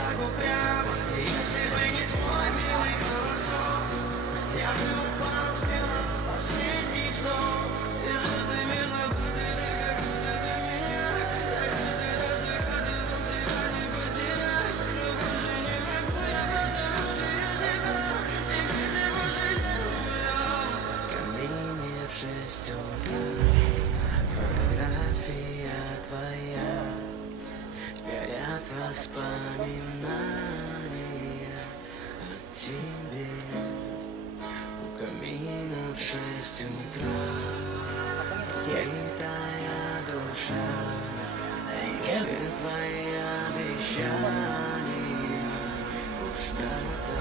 так упрямо. Если бы не твой милый голосок, я бы упал, сделав последний вдох. И звезды мирно падали, как будто до меня. Я каждый раз выходил, вам тебя не потерять. Но больше не могу, я просто мучаю себя. Теперь ты больше не моя. В камине в 6 утра фотография твоя. Горят воспоминания о тебе. У камина в 6 утра разбитая душа. Все твои обещания пустота.